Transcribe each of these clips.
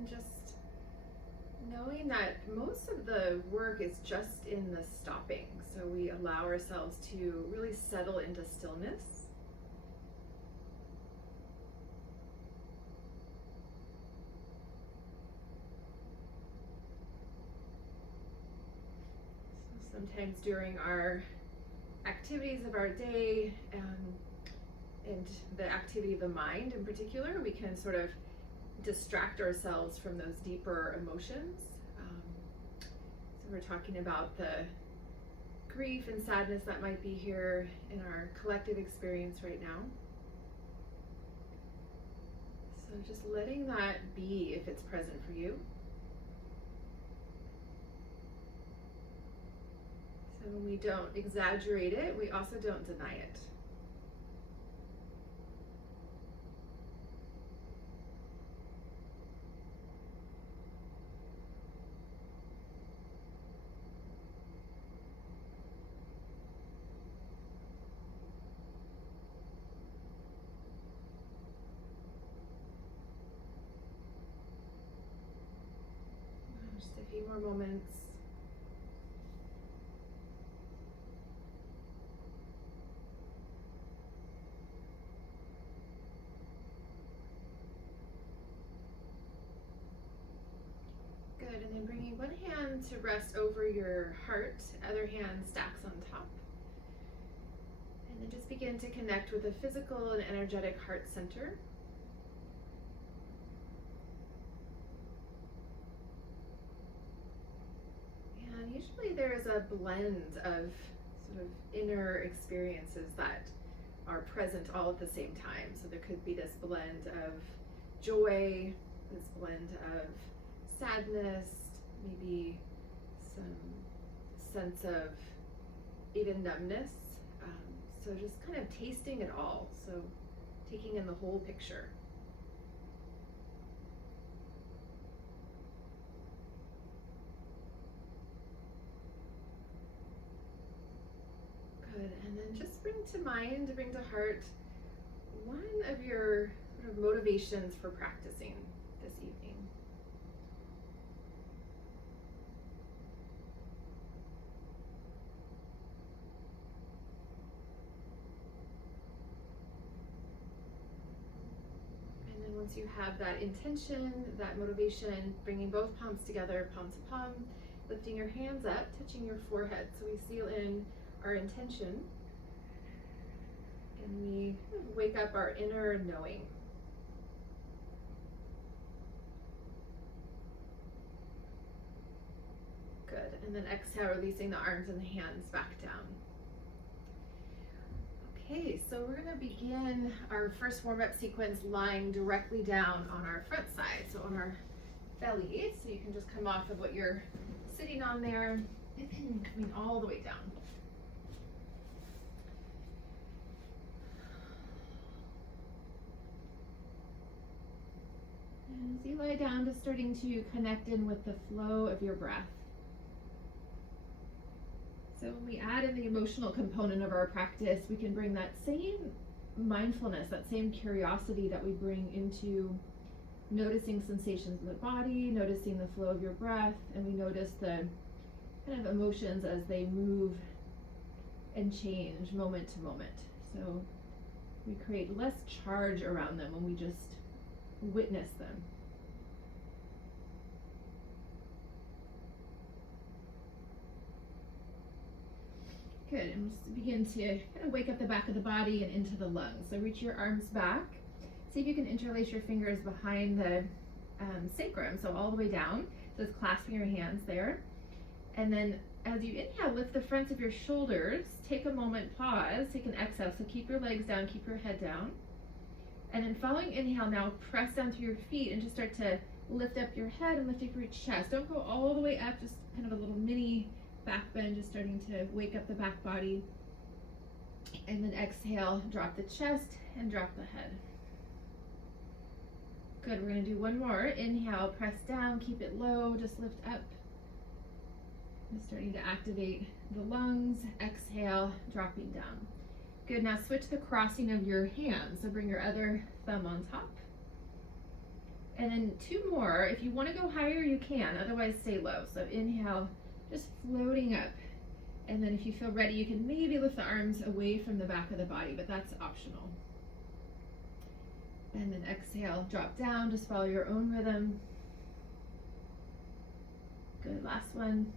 And just knowing that most of the work is just in the stopping. So we allow ourselves to really settle into stillness. So sometimes during our activities of our day, and the activity of the mind in particular, we can sort of distract ourselves from those deeper emotions. So we're talking about the grief and sadness that might be here in our collective experience right now. So just letting that be if it's present for you. So when we don't exaggerate it, we also don't deny it. Just a few more moments. Good, and then bringing one hand to rest over your heart, other hand stacks on top. And then just begin to connect with the physical and energetic heart center. And usually there is a blend of sort of inner experiences that are present all at the same time. So there could be this blend of joy, this blend of sadness, maybe some sense of even numbness. So just kind of tasting it all. So taking in the whole picture. Good, and then just bring to mind, bring to heart one of your sort of motivations for practicing this evening. And then once you have that intention, that motivation, bringing both palms together, palm to palm, lifting your hands up, touching your forehead. So we seal in our intention, and we kind of wake up our inner knowing. Good, and then exhale, releasing the arms and the hands back down. Okay, so we're gonna begin our first warm-up sequence lying directly down on our front side, so on our belly. So you can just come off of what you're sitting on there, coming all the way down. And as you lie down, just starting to connect in with the flow of your breath. So when we add in the emotional component of our practice, we can bring that same mindfulness, that same curiosity that we bring into noticing sensations in the body, noticing the flow of your breath, and we notice the kind of emotions as they move and change moment to moment. So we create less charge around them when we just witness them. Good, and just begin to kind of wake up the back of the body and into the lungs. So reach your arms back. See if you can interlace your fingers behind the sacrum, so all the way down. So it's clasping your hands there. And then as you inhale, lift the fronts of your shoulders. Take a moment, pause, take an exhale. So keep your legs down, keep your head down. And then following inhale, now press down through your feet and just start to lift up your head and lift up your chest. Don't go all the way up, just kind of a little mini back bend, just starting to wake up the back body. And then exhale, drop the chest and drop the head. Good, we're gonna do one more. Inhale, press down, keep it low, just lift up. And starting to activate the lungs. Exhale, dropping down. Good, now switch the crossing of your hands. So bring your other thumb on top. And then 2 more. If you want to go higher, you can. Otherwise, stay low. So inhale, just floating up. And then if you feel ready, you can maybe lift the arms away from the back of the body, but that's optional. And then exhale, drop down, just follow your own rhythm. Good, last one.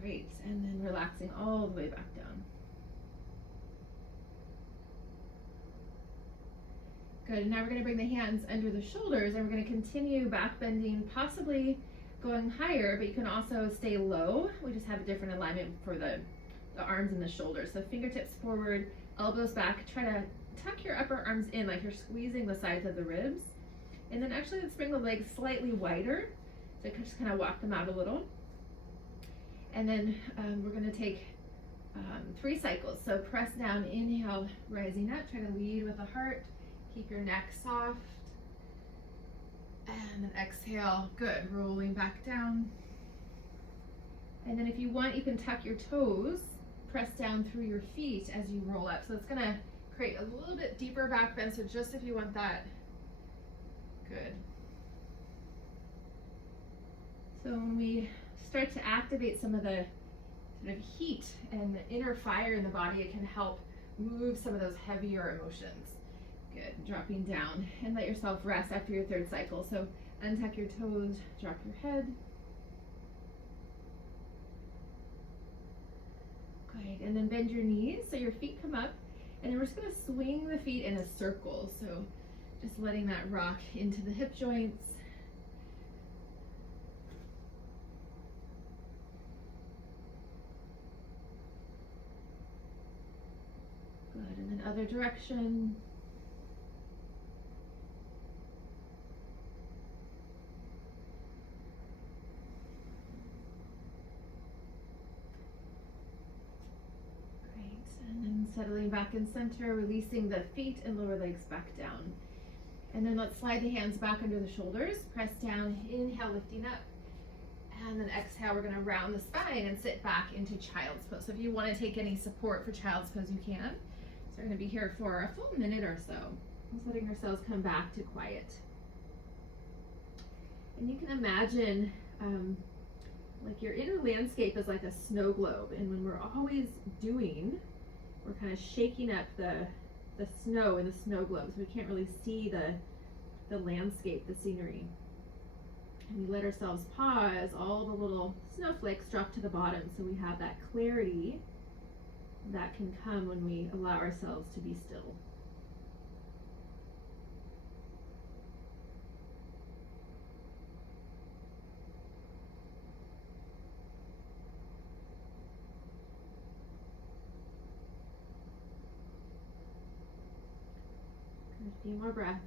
Great, and then relaxing all the way back down. Good, and now we're gonna bring the hands under the shoulders and we're gonna continue back bending, possibly going higher, but you can also stay low. We just have a different alignment for the arms and the shoulders. So fingertips forward, elbows back. Try to tuck your upper arms in like you're squeezing the sides of the ribs. And then actually let's bring the legs slightly wider. So just kind of walk them out a little. And then we're gonna take 3 cycles. So press down, inhale, rising up. Try to lead with the heart. Keep your neck soft. And then exhale, good, rolling back down. And then if you want, you can tuck your toes, press down through your feet as you roll up. So it's gonna create a little bit deeper back bend, so just if you want that, good. So when we start to activate some of the sort of heat and the inner fire in the body, it can help move some of those heavier emotions. Good, dropping down, and let yourself rest after your 3rd cycle. So untuck your toes, drop your head. Great, and then bend your knees so your feet come up, and then we're just gonna swing the feet in a circle. So just letting that rock into the hip joints. Good, and then other direction. And then settling back in center, releasing the feet and lower legs back down. And then let's slide the hands back under the shoulders, press down, inhale, lifting up. And then exhale, we're gonna round the spine and sit back into child's pose. So if you wanna take any support for child's pose, you can. So we're gonna be here for a full minute or so. Just letting ourselves come back to quiet. And you can imagine, like your inner landscape is like a snow globe. And when we're always doing, we're kind of shaking up the snow in the snow globe, so we can't really see the landscape, the scenery. And we let ourselves pause, all the little snowflakes drop to the bottom, so we have that clarity that can come when we allow ourselves to be still. A few more breaths.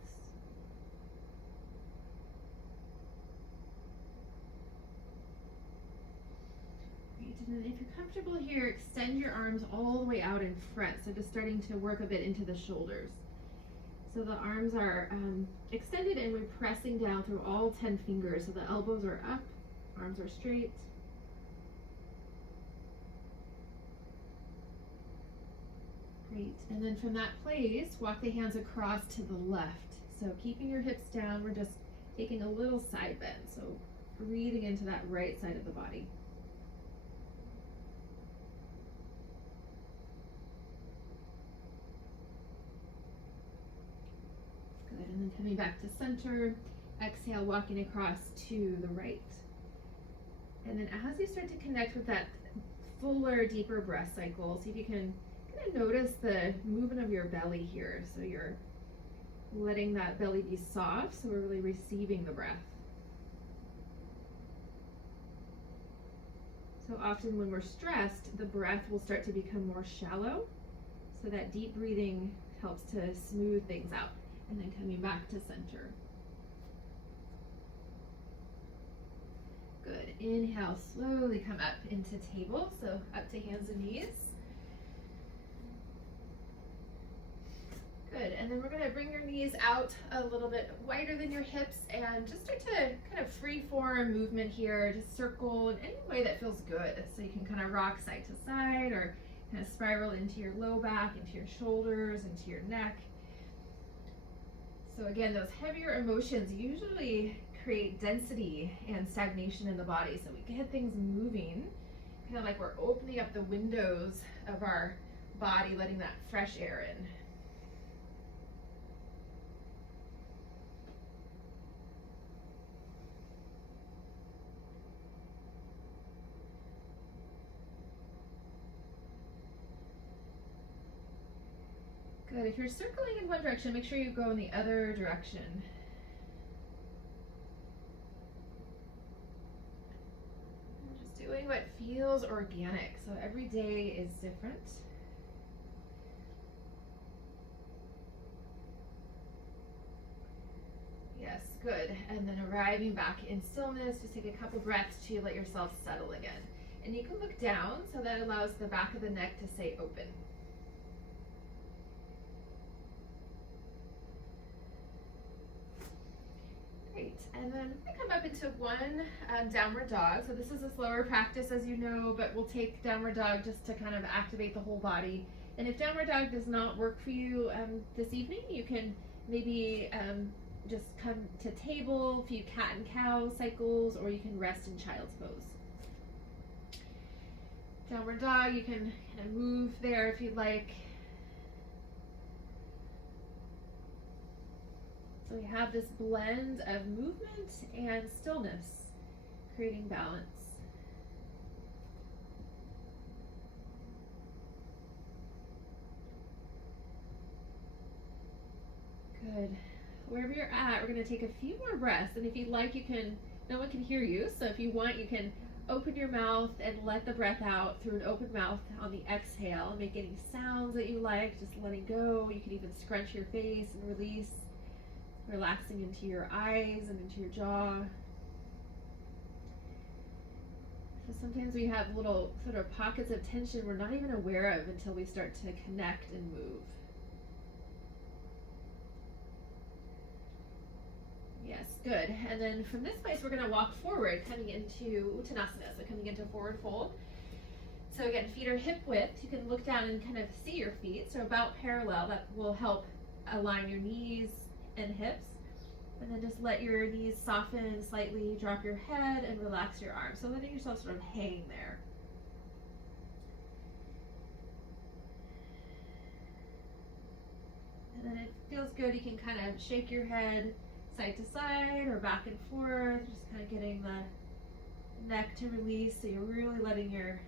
Great. And then if you're comfortable here, extend your arms all the way out in front. So just starting to work a bit into the shoulders. So the arms are extended and we're pressing down through all 10 fingers. So the elbows are up, arms are straight. Great, and then from that place, walk the hands across to the left. So keeping your hips down, we're just taking a little side bend. So breathing into that right side of the body. Good, and then coming back to center, exhale, walking across to the right. And then as you start to connect with that fuller, deeper breath cycle, see if you can notice the movement of your belly here. So you're letting that belly be soft, so we're really receiving the breath. So often when we're stressed, the breath will start to become more shallow. So that deep breathing helps to smooth things out. And then coming back to center. Good. Inhale, slowly come up into table. So up to hands and knees. Good, and then we're gonna bring your knees out a little bit wider than your hips and just start to kind of free form movement here. Just circle in any way that feels good. So you can kind of rock side to side or kind of spiral into your low back, into your shoulders, into your neck. So again, those heavier emotions usually create density and stagnation in the body. So we get things moving, kind of like we're opening up the windows of our body, letting that fresh air in. Good. If you're circling in one direction, make sure you go in the other direction. And just doing what feels organic. So every day is different. Yes, good. And then arriving back in stillness, just take a couple breaths to let yourself settle again. And you can look down, so that allows the back of the neck to stay open. Great, and then we come up into one downward dog. So this is a slower practice, as you know, but we'll take downward dog just to kind of activate the whole body. And if downward dog does not work for you this evening, you can maybe just come to table, a few cat and cow cycles, or you can rest in child's pose. Downward dog, you can kind of move there if you'd like. So we have this blend of movement and stillness, creating balance. Good. Wherever you're at, we're going to take a few more breaths, and if you'd like, you can, no one can hear you, so if you want, you can open your mouth and let the breath out through an open mouth on the exhale. Make any sounds that you like, just letting go. You can even scrunch your face and release, relaxing into your eyes and into your jaw. So sometimes we have little sort of pockets of tension we're not even aware of until we start to connect and move. Yes, good. And then from this place, we're going to walk forward, coming into Uttanasana, so coming into forward fold. So again, feet are hip width. You can look down and kind of see your feet, so about parallel. That will help align your knees and hips. And then just let your knees soften slightly, drop your head, and relax your arms. So letting yourself sort of hang there. And then it feels good. You can kind of shake your head side to side or back and forth, just kind of getting the neck to release, so you're really letting your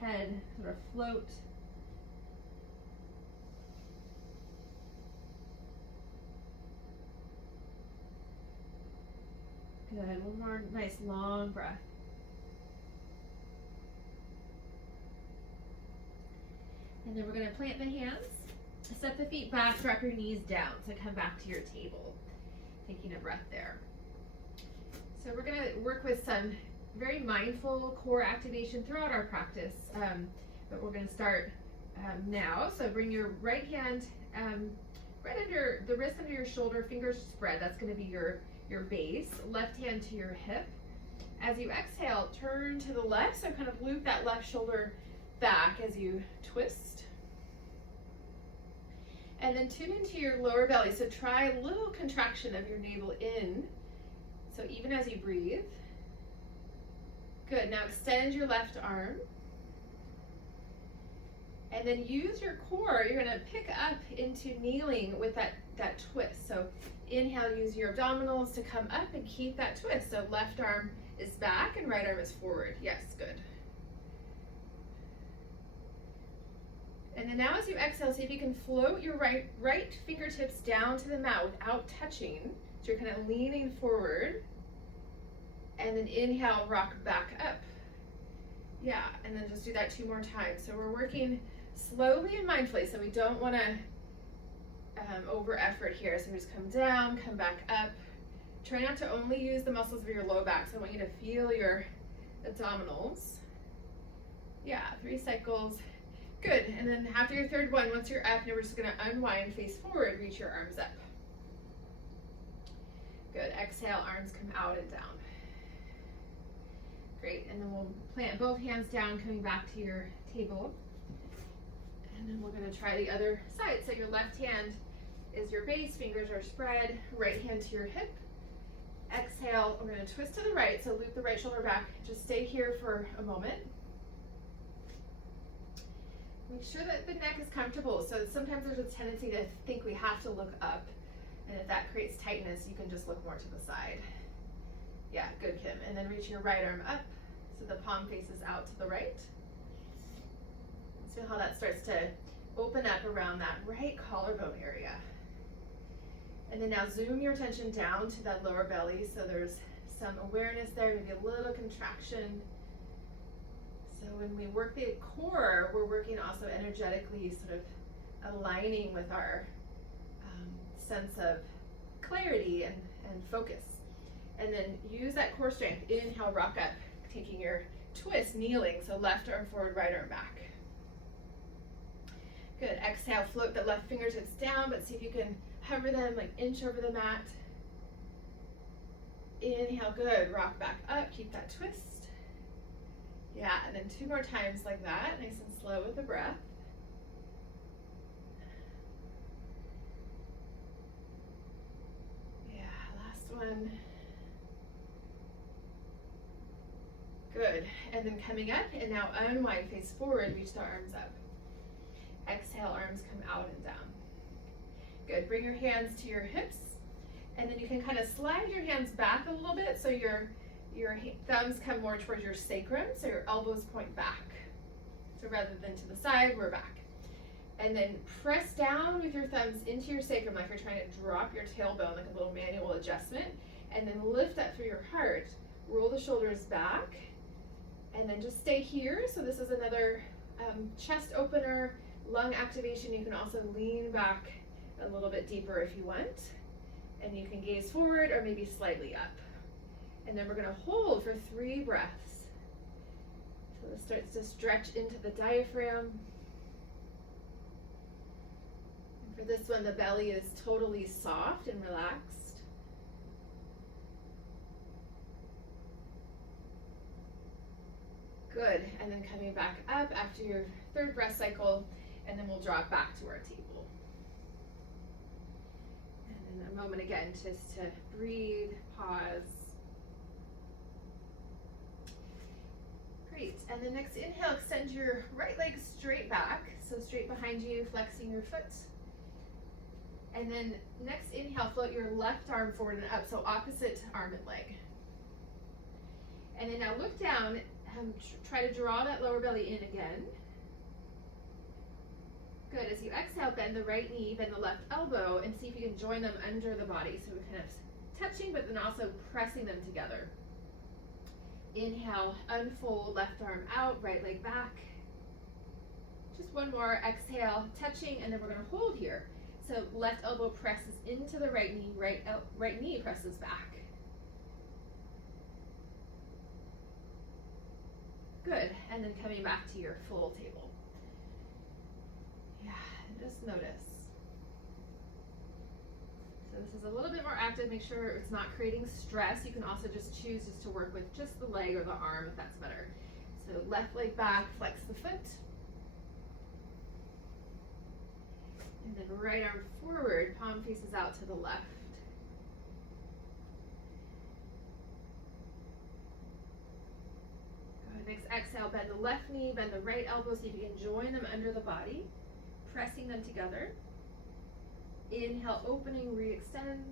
head sort of float. Good, one more nice long breath. And then we're going to plant the hands, step the feet back, drop your knees down, so come back to your table. Taking a breath there. So we're going to work with some very mindful core activation throughout our practice, but we're going to start now. So bring your right hand right under the wrist, under your shoulder, fingers spread. That's going to be your base. Left hand to your hip. As you exhale, turn to the left, so kind of loop that left shoulder back as you twist. And then tune into your lower belly. So try a little contraction of your navel in. So even as you breathe. Good. Now extend your left arm. And then use your core. You're going to pick up into kneeling with that twist. So inhale, use your abdominals to come up and keep that twist. So left arm is back and right arm is forward. Yes, good. And then now as you exhale, see if you can float your right fingertips down to the mat without touching. So you're kind of leaning forward. And then inhale, rock back up. Yeah, and then just do that 2 more times. So we're working slowly and mindfully, so we don't want to over effort here. So we just come down, come back up. Try not to only use the muscles of your low back, so I want you to feel your abdominals. Yeah, 3 cycles. Good, and then after your third one, once you're up, now we're just gonna unwind, face forward, reach your arms up. Good, exhale, arms come out and down. Great, and then we'll plant both hands down, coming back to your table. And then we're gonna try the other side. So your left hand is your base, fingers are spread, right hand to your hip. Exhale, we're gonna twist to the right, so loop the right shoulder back. Just stay here for a moment. Make sure that the neck is comfortable. So sometimes there's a tendency to think we have to look up. And if that creates tightness, you can just look more to the side. Yeah, good, Kim. And then reach your right arm up so the palm faces out to the right. See how that starts to open up around that right collarbone area. And then now zoom your attention down to that lower belly, so there's some awareness there, maybe a little contraction. So when we work the core, we're working also energetically, sort of aligning with our sense of clarity and focus. And then use that core strength. Inhale, rock up, taking your twist, kneeling, so left arm forward, right arm back. Good, exhale, float the left fingertips down, but see if you can hover them, like inch over the mat. Inhale, good, rock back up, keep that twist. Yeah, and then 2 more times like that, nice and slow with the breath. Yeah, last one. Good, and then coming up, and now unwind, face forward, reach the arms up. Exhale, arms come out and down. Good, bring your hands to your hips, and then you can kind of slide your hands back a little bit so your thumbs come more towards your sacrum, so your elbows point back. So rather than to the side, we're back. And then press down with your thumbs into your sacrum like you're trying to drop your tailbone, like a little manual adjustment, and then lift that through your heart. Roll the shoulders back, and then just stay here. So this is another chest opener, lung activation. You can also lean back a little bit deeper if you want, and you can gaze forward or maybe slightly up. And then we're going to hold for 3 breaths. So this starts to stretch into the diaphragm. And for this one, the belly is totally soft and relaxed. Good, and then coming back up after your 3rd breath cycle, and then we'll drop back to our table. And then a moment again just to breathe, pause. Great, and then next inhale, extend your right leg straight back, so straight behind you, flexing your foot. And then next inhale, float your left arm forward and up, so opposite arm and leg. And then now look down, try to draw that lower belly in again. Good, as you exhale, bend the right knee, bend the left elbow, and see if you can join them under the body. So we're kind of touching, but then also pressing them together. Inhale, unfold, left arm out, right leg back. Just one more, exhale, touching, and then we're gonna hold here. So left elbow presses into the right knee, right knee presses back. Good, and then coming back to your full table. Yeah, and just notice. So this is a little bit more active. Make sure it's not creating stress. You can also just choose just to work with just the leg or the arm if that's better. So left leg back, flex the foot. And then right arm forward, palm faces out to the left. Good, next exhale, bend the left knee, bend the right elbow, see if you can join them under the body, pressing them together. Inhale, opening, re-extend.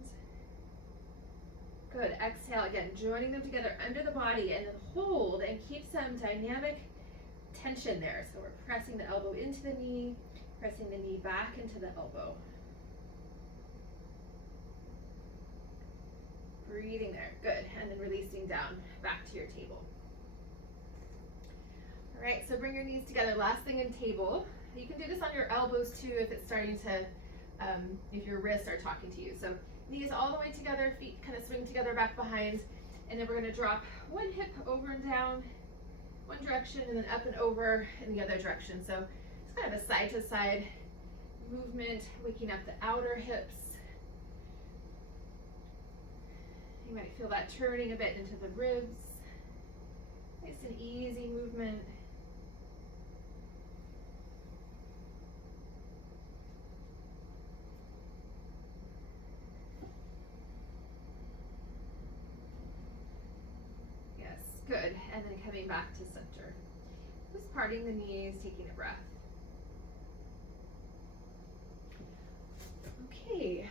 Good, exhale, again, joining them together under the body, and then hold and keep some dynamic tension there. So we're pressing the elbow into the knee, pressing the knee back into the elbow. Breathing there, good, and then releasing down back to your table. All right, so bring your knees together, last thing in table. You can do this on your elbows too if it's starting to, if your wrists are talking to you. So knees all the way together, feet kind of swing together back behind, and then we're gonna drop one hip over and down, one direction, and then up and over in the other direction. So it's kind of a side to side movement, waking up the outer hips. You might feel that turning a bit into the ribs. Nice and easy movement. coming back to center. Just parting the knees, taking a breath. Okay,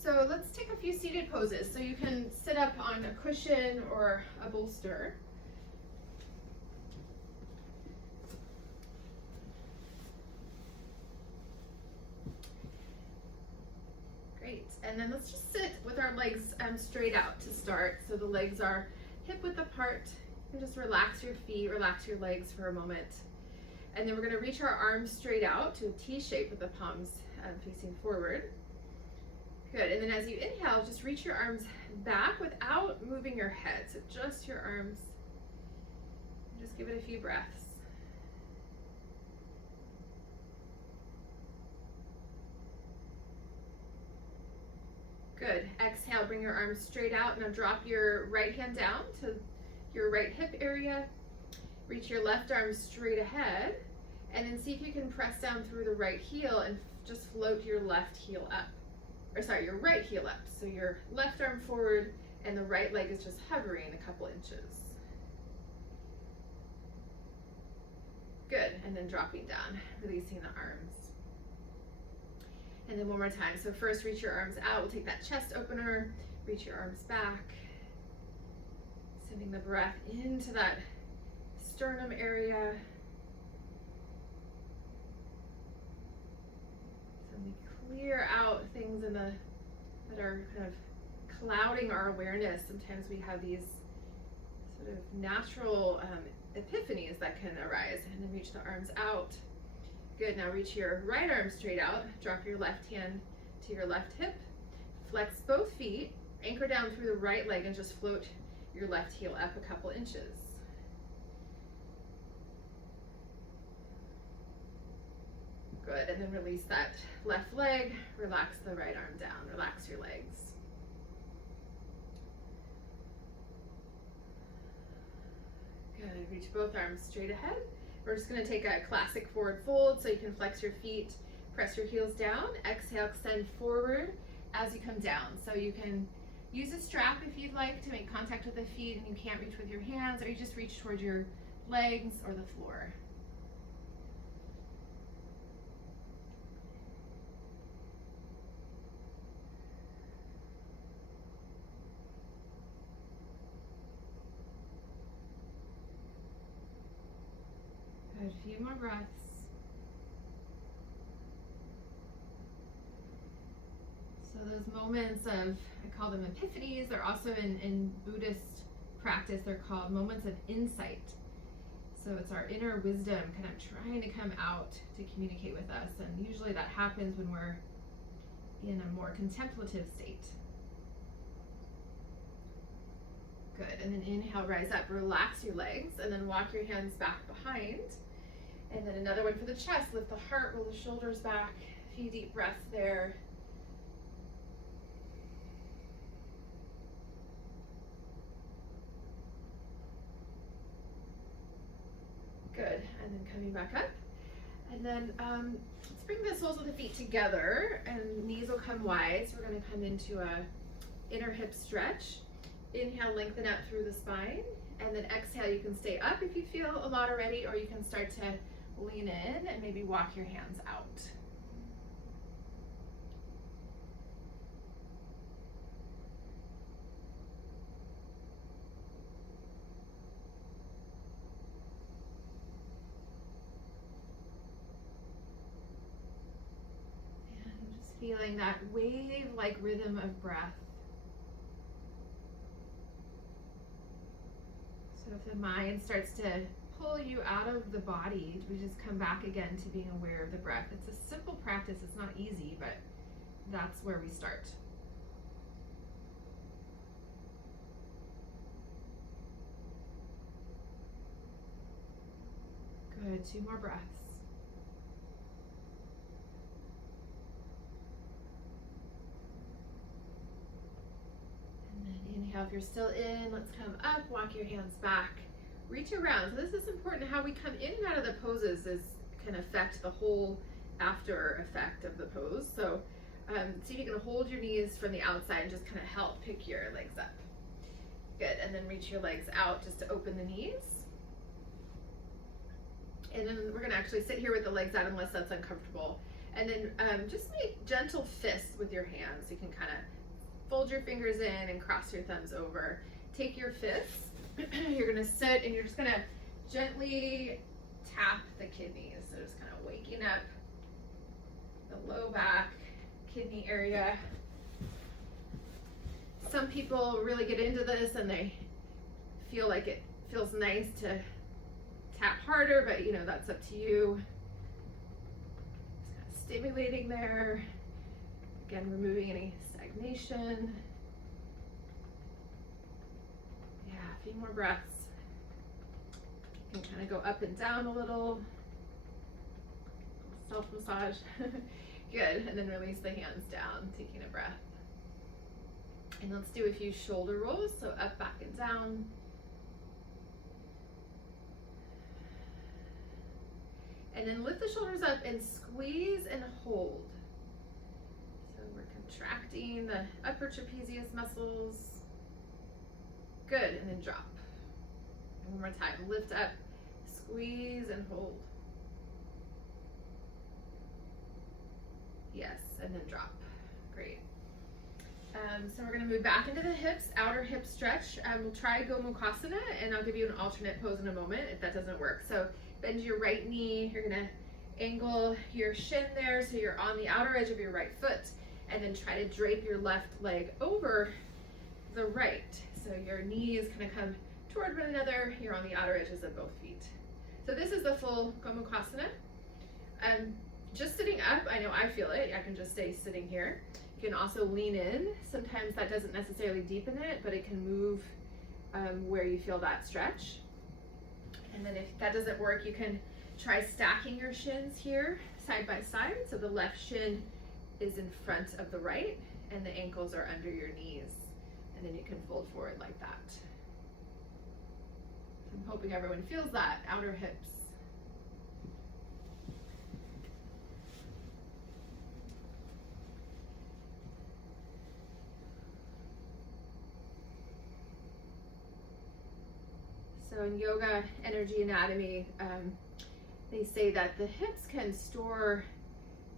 so let's take a few seated poses. So you can sit up on a cushion or a bolster. Great, and then let's just sit with our legs straight out to start. So the legs are hip width apart. You can just relax your feet, relax your legs for a moment. And then we're gonna reach our arms straight out to a T shape with the palms facing forward. Good, and then as you inhale, just reach your arms back without moving your head. So just your arms. Just give it a few breaths. Good, exhale, bring your arms straight out. Now drop your right hand down to your right hip area. Reach your left arm straight ahead. And then see if you can press down through the right heel and just float your left heel up. Or sorry, your right heel up. So your left arm forward and the right leg is just hovering a couple inches. Good, and then dropping down, releasing the arms. And then one more time. So first reach your arms out. We'll take that chest opener, reach your arms back. Sending the breath into that sternum area. Clear out things that are kind of clouding our awareness. Sometimes we have these sort of natural epiphanies that can arise. And then reach the arms out. Good, now reach your right arm straight out. Drop your left hand to your left hip. Flex both feet. Anchor down through the right leg and just float your left heel up a couple inches. Good, and then release that left leg, relax the right arm down, relax your legs. Good, reach both arms straight ahead. We're just gonna take a classic forward fold so you can flex your feet, press your heels down, exhale, extend forward as you come down. So you can use a strap if you'd like to make contact with the feet and you can't reach with your hands, or you just reach towards your legs or the floor. Good, a few more breaths. So those moments of, I call them epiphanies, they're also in Buddhist practice, they're called moments of insight. So it's our inner wisdom kind of trying to come out to communicate with us. And usually that happens when we're in a more contemplative state. Good, and then inhale, rise up, relax your legs, and then walk your hands back behind. And then another one for the chest, lift the heart, roll the shoulders back, a few deep breaths there. Good, and then coming back up. And then let's bring the soles of the feet together and knees will come wide. So we're gonna come into a inner hip stretch. Inhale, lengthen out through the spine. And then exhale, you can stay up if you feel a lot already, or you can start to lean in and maybe walk your hands out. And just feeling that wave-like rhythm of breath. So if the mind starts to pull you out of the body, we just come back again to being aware of the breath. It's a simple practice, it's not easy, but that's where we start. Good, 2 more breaths. And then inhale, if you're still in, let's come up, walk your hands back. Reach around. So this is important. How we come in and out of the poses can affect the whole after effect of the pose. So see if you can hold your knees from the outside and just kind of help pick your legs up. Good, and then reach your legs out just to open the knees. And then we're gonna actually sit here with the legs out unless that's uncomfortable. And then just make gentle fists with your hands. You can kind of fold your fingers in and cross your thumbs over. Take your fists, you're gonna sit and you're just gonna gently tap the kidneys. So just kind of waking up the low back, kidney area. Some people really get into this and they feel like it feels nice to tap harder, but you know, that's up to you. Just kind of stimulating there. Again, removing any stagnation. Yeah, a few more breaths. You can kind of go up and down a little. Self-massage. Good, and then release the hands down, taking a breath. And let's do a few shoulder rolls, so up, back, and down. And then lift the shoulders up and squeeze and hold. So we're contracting the upper trapezius muscles. Good, and then drop. And one more time, lift up, squeeze and hold. Yes, and then drop. Great. So we're going to move back into the hips, outer hip stretch. We'll try Gomukhasana, and I'll give you an alternate pose in a moment if that doesn't work. So bend your right knee. You're going to angle your shin there so you're on the outer edge of your right foot, and then try to drape your left leg over the right. So your knees kind of come toward one another. You're on the outer edges of both feet. So this is the full Gomukhasana. Just sitting up, I know I feel it. I can just stay sitting here. You can also lean in. Sometimes that doesn't necessarily deepen it, but it can move where you feel that stretch. And then if that doesn't work, you can try stacking your shins here side by side. So the left shin is in front of the right and the ankles are under your knees. And then you can fold forward like that. I'm hoping everyone feels that, outer hips. So in yoga energy anatomy, they say that the hips can store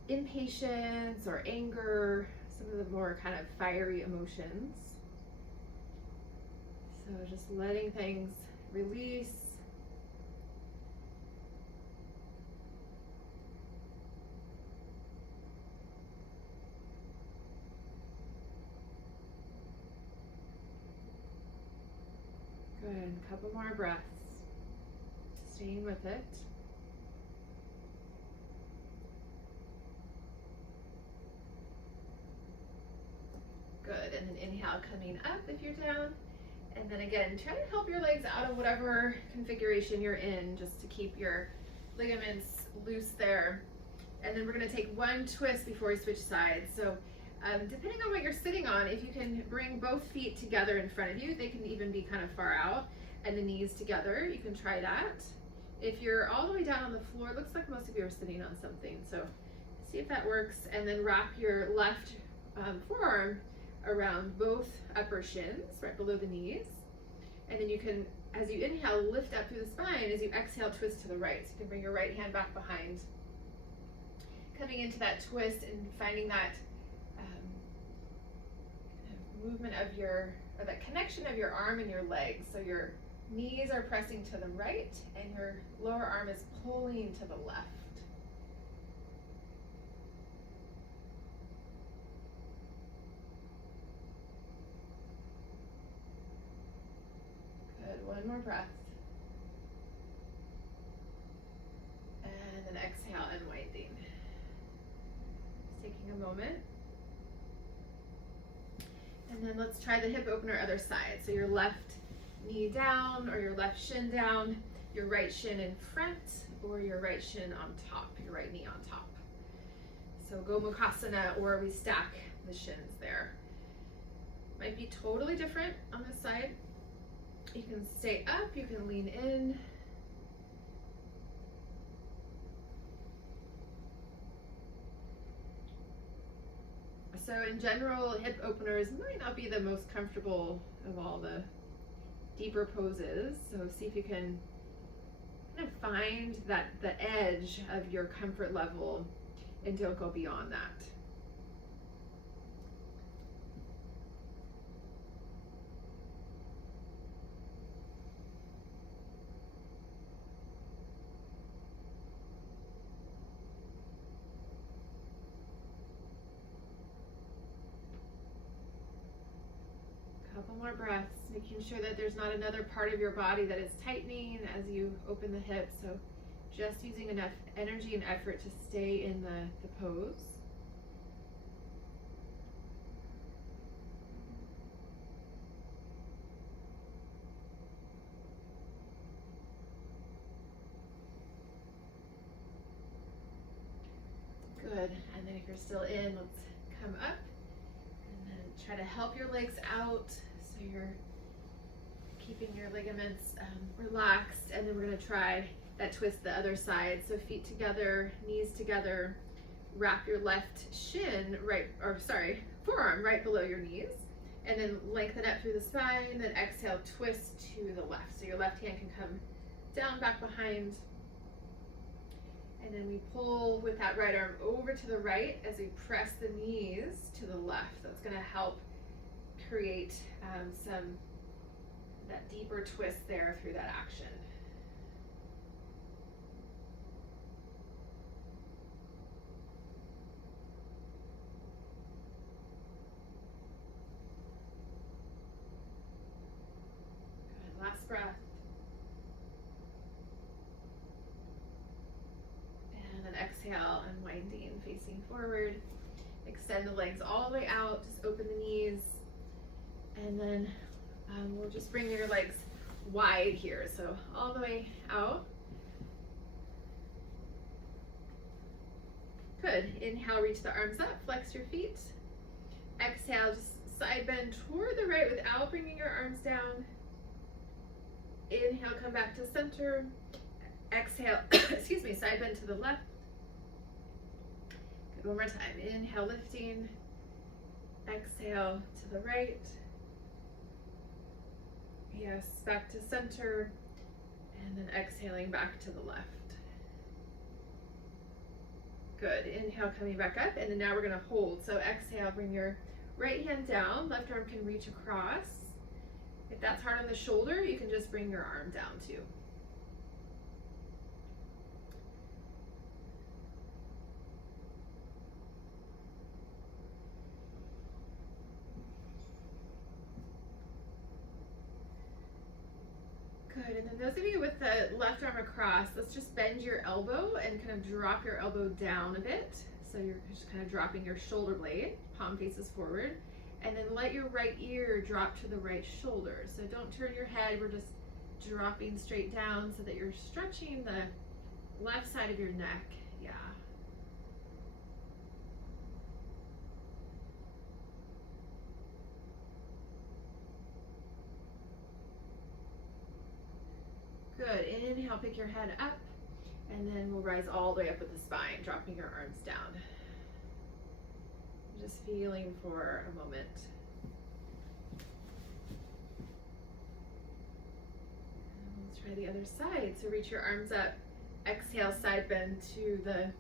impatience or anger, some of the more kind of fiery emotions. So just letting things release. Good, a couple more breaths. Staying with it. Good, and then inhale, coming up if you're down. And then again, try to help your legs out of whatever configuration you're in, just to keep your ligaments loose there. And then we're gonna take one twist before we switch sides. So depending on what you're sitting on, if you can bring both feet together in front of you, they can even be kind of far out, and the knees together, you can try that. If you're all the way down on the floor, it looks like most of you are sitting on something, so see if that works. And then wrap your left forearm around both upper shins, right below the knees. And then you can, as you inhale, lift up through the spine. As you exhale, twist to the right. So you can bring your right hand back behind. Coming into that twist and finding that movement of that connection of your arm and your legs. So your knees are pressing to the right and your lower arm is pulling to the left. Good, one more breath. And then exhale, unwinding. Just taking a moment. And then let's try the hip opener other side. So your left knee down or your left shin down, your right shin in front or your right shin on top, your right knee on top. So Gomukhasana, or we stack the shins there. Might be totally different on this side. You can stay up, you can lean in. So in general, hip openers might not be the most comfortable of all the deeper poses. So see if you can kind of find that the edge of your comfort level and don't go beyond that. Couple more breaths, making sure that there's not another part of your body that is tightening as you open the hips. So just using enough energy and effort to stay in the pose. Good, and then if you're still in, let's come up and then try to help your legs out so you're keeping your ligaments relaxed, and then we're going to try that twist the other side. So feet together, knees together, wrap your left forearm right below your knees, and then lengthen up through the spine, then exhale, twist to the left. So your left hand can come down, back behind, and then we pull with that right arm over to the right as we press the knees to the left. That's going to help create that deeper twist there through that action. Good, last breath. And then exhale, unwinding, facing forward. Extend the legs all the way out, just open the knees, and then we'll just bring your legs wide here, so all the way out. Good. Inhale, reach the arms up, flex your feet. Exhale, just side bend toward the right without bringing your arms down. Inhale, come back to center. Exhale, excuse me, side bend to the left. Good, one more time. Inhale, lifting. Exhale to the right. Yes, back to center, and then exhaling back to the left. Good, inhale, coming back up, and then now we're gonna hold. So exhale, bring your right hand down, left arm can reach across. If that's hard on the shoulder, you can just bring your arm down too. Good, and then those of you with the left arm across, let's just bend your elbow and kind of drop your elbow down a bit. So you're just kind of dropping your shoulder blade, palm faces forward, and then let your right ear drop to the right shoulder. So don't turn your head, we're just dropping straight down so that you're stretching the left side of your neck. Yeah. Good, inhale, pick your head up, and then we'll rise all the way up with the spine, dropping your arms down. Just feeling for a moment. And we'll try the other side. So reach your arms up, exhale, side bend to the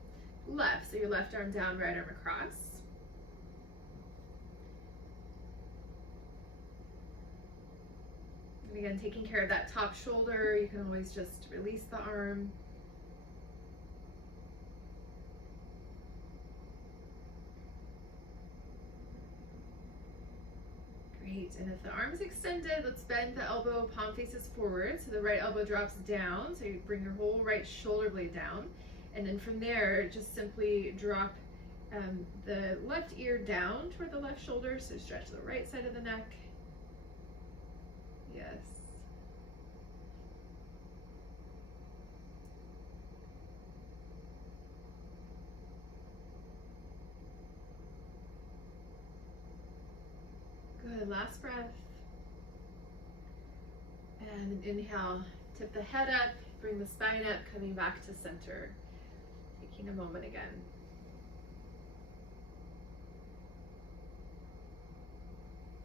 left. So your left arm down, right arm across. And again, taking care of that top shoulder, you can always just release the arm. Great, and if the arm is extended, let's bend the elbow, palm faces forward, so the right elbow drops down, so you bring your whole right shoulder blade down, and then from there, just simply drop the left ear down toward the left shoulder, so stretch the right side of the neck. Yes. Good, last breath. And inhale, tip the head up, bring the spine up, coming back to center. Taking a moment again.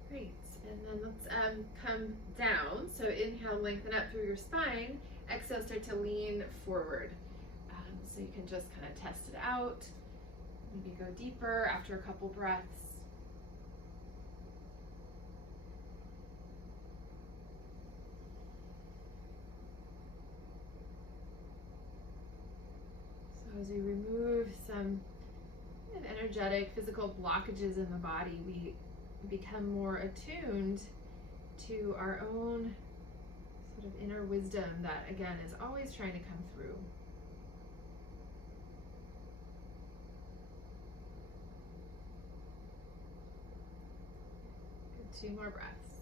Great, And then let's come down. So inhale, lengthen up through your spine. Exhale, start to lean forward. So you can just kind of test it out. Maybe go deeper after a couple breaths. So as we remove some kind of energetic, physical blockages in the body, we become more attuned to our own sort of inner wisdom that, again, is always trying to come through. Good, 2 more breaths.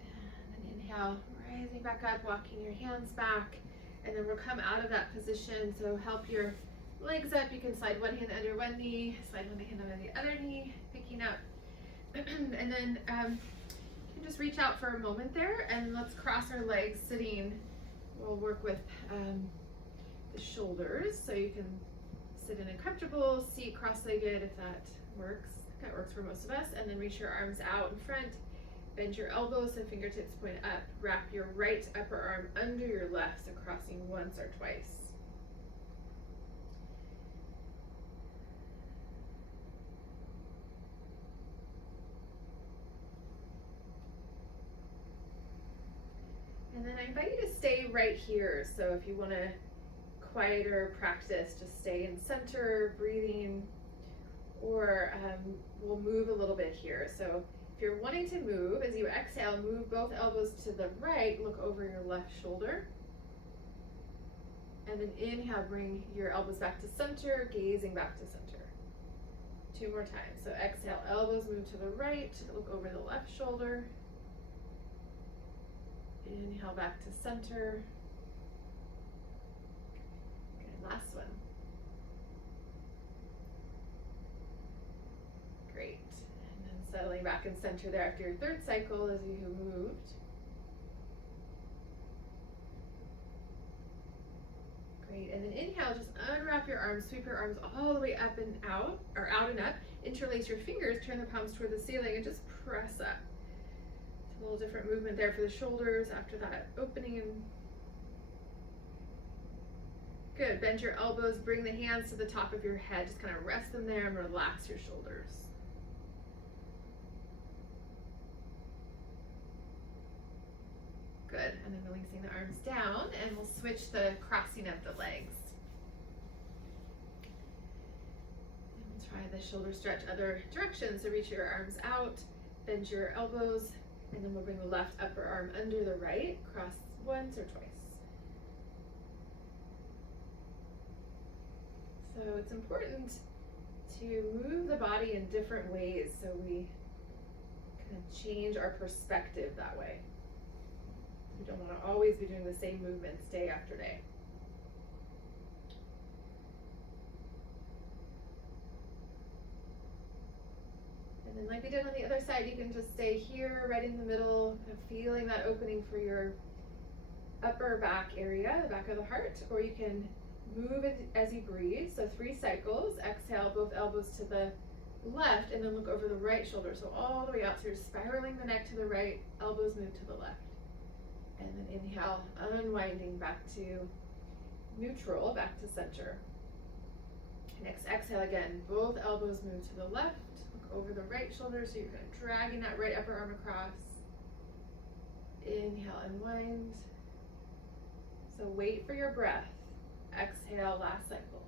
And then inhale, rising back up, walking your hands back. And then we'll come out of that position. So help your legs up. You can slide one hand under one knee, slide one hand under the other knee, picking up. And then you can just reach out for a moment there, and let's cross our legs sitting. We'll work with the shoulders. So you can sit in a comfortable seat, cross-legged if that works. That works for most of us. And then reach your arms out in front. Bend your elbows and fingertips point up. Wrap your right upper arm under your left, so crossing once or twice. And then I invite you to stay right here. So if you want to quieter practice, just stay in center, breathing, or we'll move a little bit here. So if you're wanting to move, as you exhale, move both elbows to the right, look over your left shoulder. And then inhale, bring your elbows back to center, gazing back to center. 2 more times. So exhale, elbows move to the right, look over the left shoulder. Inhale back to center. Good, last one. Great. And then settling back in center there after your 3rd cycle as you moved. Great, and then inhale, just unwrap your arms, sweep your arms all the way up and out, or out and up. Interlace your fingers, turn the palms toward the ceiling, and just press up. It's a little different movement there for the shoulders after that opening. Good, bend your elbows, bring the hands to the top of your head, just kind of rest them there and relax your shoulders. Good, and then releasing the arms down, and we'll switch the crossing of the legs. And we'll try the shoulder stretch other directions. So reach your arms out, bend your elbows, and then we'll bring the left upper arm under the right, cross once or twice. So it's important to move the body in different ways so we kind of change our perspective that way. We don't want to always be doing the same movements day after day. And then like we did on the other side, you can just stay here right in the middle, kind of feeling that opening for your upper back area, the back of the heart, or you can move it as you breathe. So 3 cycles, exhale, both elbows to the left, and then look over the right shoulder. So all the way out, so you're spiraling the neck to the right, elbows move to the left. And then inhale, unwinding back to neutral, back to center. Next, exhale again, both elbows move to the left, look over the right shoulder, so you're kind of dragging that right upper arm across. Inhale, unwind. So wait for your breath. Exhale, last cycle.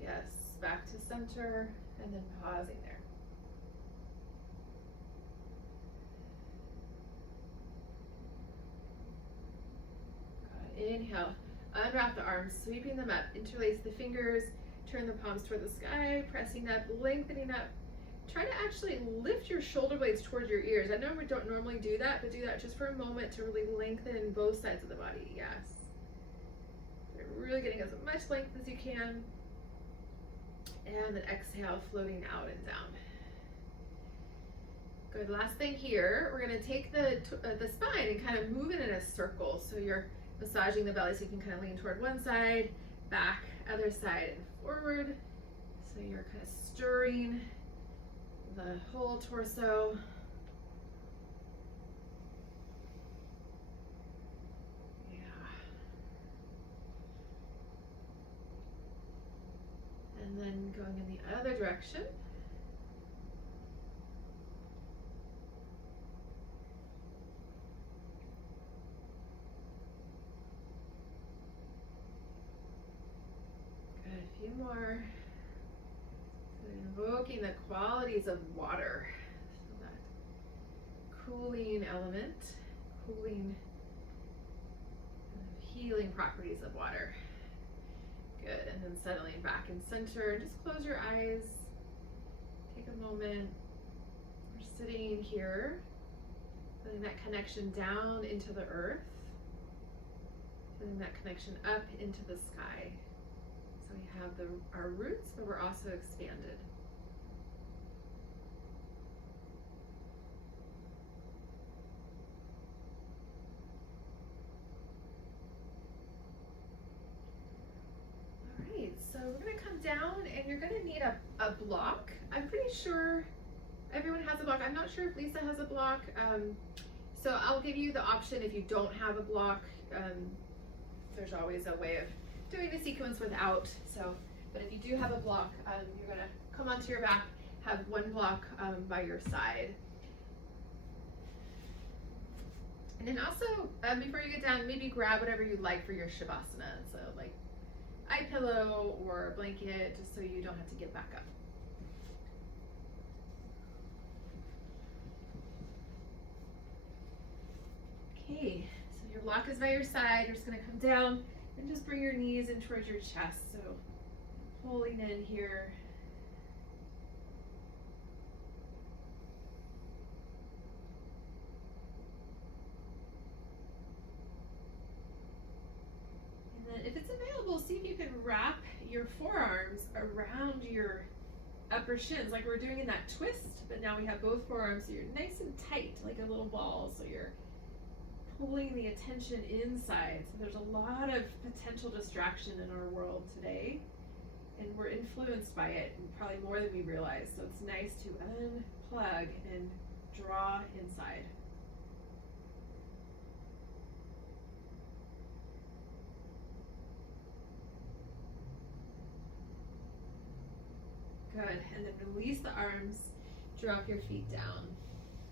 Yes, back to center, and then pausing there. Inhale, unwrap the arms, sweeping them up, interlace the fingers, turn the palms toward the sky, pressing up, lengthening up. Try to actually lift your shoulder blades towards your ears. I know we don't normally do that, but do that just for a moment to really lengthen both sides of the body. Yes. You're really getting as much length as you can. And then exhale, floating out and down. Good, last thing here, we're gonna take the spine and kind of move it in a circle. So your massaging the belly so you can kind of lean toward one side, back, other side, and forward. So you're kind of stirring the whole torso. Yeah. And then going in the other direction. Good, a few more. So invoking the qualities of water. So that cooling element, cooling, healing properties of water. Good, and then settling back in center. Just close your eyes. Take a moment. We're sitting here, feeling that connection down into the earth, feeling that connection up into the sky. So we have our roots, but we're also expanded. All right, so we're gonna come down and you're gonna need a block. I'm pretty sure everyone has a block. I'm not sure if Lisa has a block. So I'll give you the option if you don't have a block. There's always a way of doing the sequence without. So, but if you do have a block, you're gonna come onto your back, have one block by your side. And then also, before you get down, maybe grab whatever you like for your Shavasana. So like eye pillow or a blanket, just so you don't have to get back up. Okay, so your block is by your side. You're just gonna come down and just bring your knees in towards your chest. So pulling in here. And then if it's available, see if you can wrap your forearms around your upper shins like we're doing in that twist, but now we have both forearms so you're nice and tight like a little ball. So you're pulling the attention inside. So there's a lot of potential distraction in our world today, and we're influenced by it, and probably more than we realize. So it's nice to unplug and draw inside. Good, and then release the arms, drop your feet down,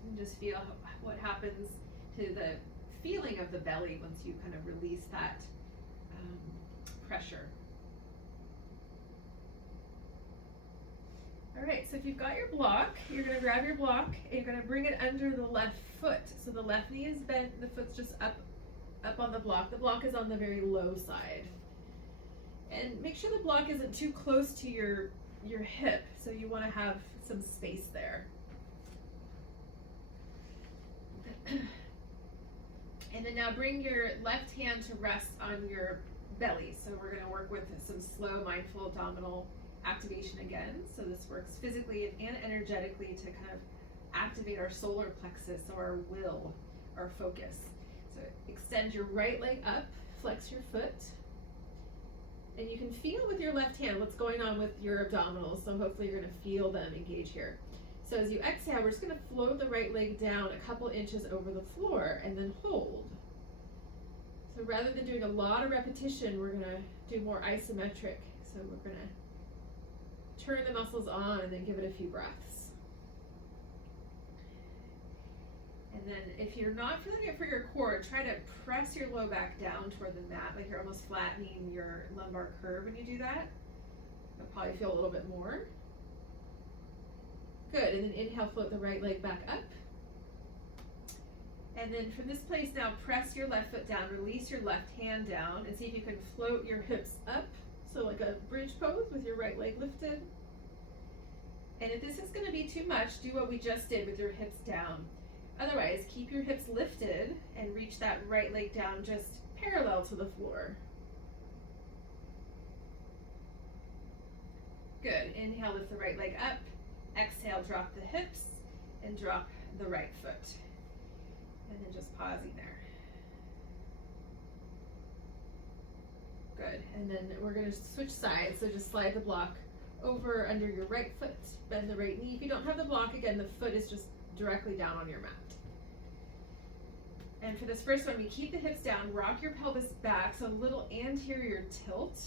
and just feel what happens to the feeling of the belly once you kind of release that pressure. All right, so if you've got your block, you're gonna grab your block and you're gonna bring it under the left foot. So the left knee is bent, the foot's just up on the block. The block is on the very low side. And make sure the block isn't too close to your hip, so you wanna have some space there. And then now bring your left hand to rest on your belly. So we're gonna work with some slow, mindful abdominal activation again. So this works physically and energetically to kind of activate our solar plexus, so our will, our focus. So extend your right leg up, flex your foot. And you can feel with your left hand what's going on with your abdominals. So hopefully you're gonna feel them engage here. So as you exhale, we're just gonna float the right leg down a couple inches over the floor and then hold. So rather than doing a lot of repetition, we're gonna do more isometric. So we're gonna turn the muscles on and then give it a few breaths. And then if you're not feeling it for your core, try to press your low back down toward the mat, like you're almost flattening your lumbar curve when you do that. You'll probably feel a little bit more. Good, and then inhale, float the right leg back up. And then from this place now, press your left foot down, release your left hand down, and see if you can float your hips up. So like a bridge pose with your right leg lifted. And if this is gonna be too much, do what we just did with your hips down. Otherwise, keep your hips lifted and reach that right leg down just parallel to the floor. Good, inhale, lift the right leg up. Exhale, drop the hips and drop the right foot. And then just pausing there. Good, and then we're gonna switch sides, so just slide the block over under your right foot, bend the right knee. If you don't have the block, again, the foot is just directly down on your mat. And for this first one, we keep the hips down, rock your pelvis back, so a little anterior tilt.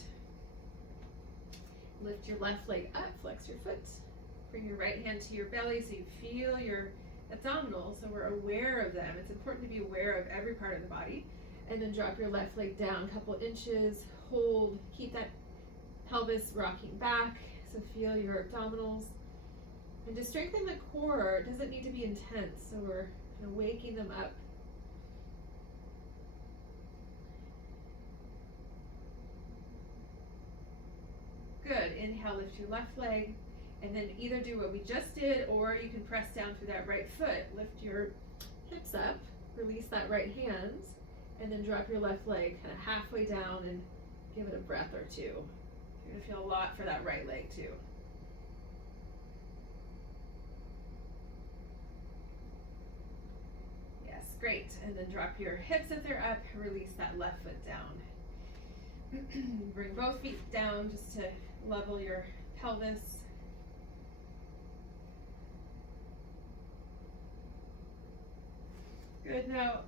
Lift your left leg up, flex your foot. Bring your right hand to your belly so you feel your abdominals, so we're aware of them. It's important to be aware of every part of the body. And then drop your left leg down a couple inches, hold, keep that pelvis rocking back, so feel your abdominals. And to strengthen the core, it doesn't need to be intense, so we're kind of waking them up. Good, inhale, lift your left leg, and then either do what we just did, or you can press down through that right foot. Lift your hips up, release that right hand, and then drop your left leg kind of halfway down and give it a breath or two. You're gonna feel a lot for that right leg too. Yes, great. And then drop your hips if they're up, release that left foot down. Bring both feet down just to level your pelvis. Good, now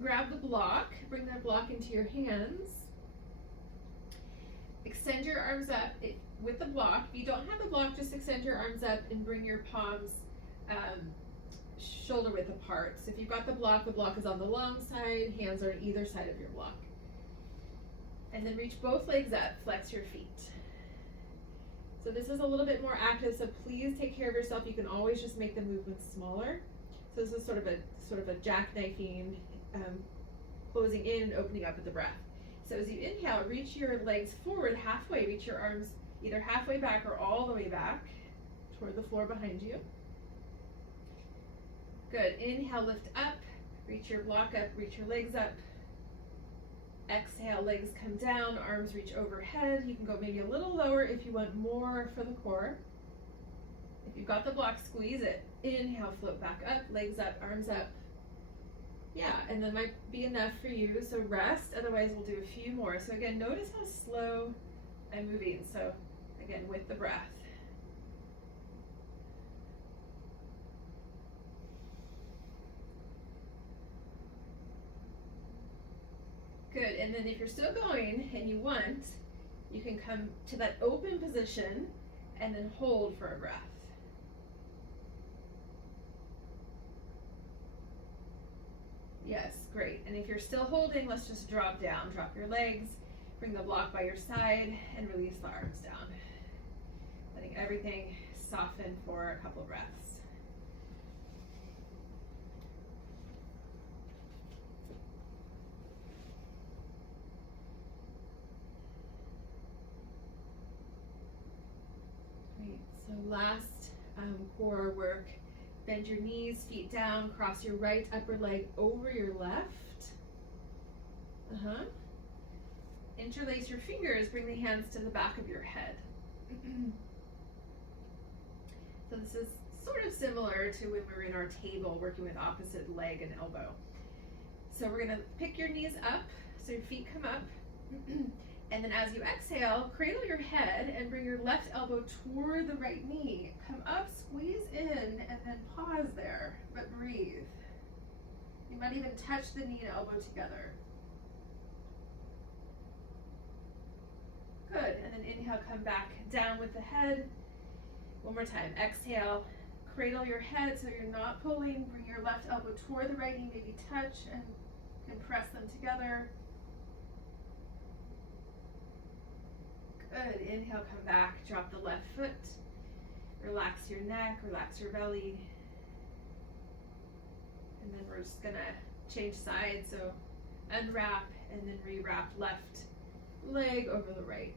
grab the block, bring that block into your hands. Extend your arms up with the block. If you don't have the block, just extend your arms up and bring your palms shoulder width apart. So if you've got the block is on the long side, hands are on either side of your block. And then reach both legs up, flex your feet. So this is a little bit more active, so please take care of yourself. You can always just make the movement smaller. So this is sort of a jackknifing, closing in and opening up with the breath. So as you inhale, reach your legs forward halfway, reach your arms either halfway back or all the way back toward the floor behind you. Good, inhale, lift up, reach your block up, reach your legs up. Exhale, legs come down, arms reach overhead. You can go maybe a little lower if you want more for the core. If you've got the block, squeeze it. Inhale, float back up, legs up, arms up. Yeah, and that might be enough for you, so rest, otherwise we'll do a few more. So again, notice how slow I'm moving, so again, with the breath. Good, and then if you're still going and you want, you can come to that open position and then hold for a breath. Yes, great. And if you're still holding, let's just drop down. Drop your legs, bring the block by your side, and release the arms down. Letting everything soften for a couple breaths. Great. So last core work. Bend your knees, feet down, cross your right upper leg over your left. Interlace your fingers, bring the hands to the back of your head. So this is sort of similar to when we were in our table working with opposite leg and elbow. So we're gonna pick your knees up, so your feet come up. And then as you exhale, cradle your head and bring your left elbow toward the right knee. Come up, squeeze in, and then pause there, but breathe. You might even touch the knee and elbow together. Good, and then inhale, come back down with the head. One more time, exhale, cradle your head so you're not pulling. Bring your left elbow toward the right knee, maybe touch and compress them together. Good, inhale, come back, drop the left foot, relax your neck, relax your belly. And then we're just gonna change sides, so unwrap and then rewrap left leg over the right.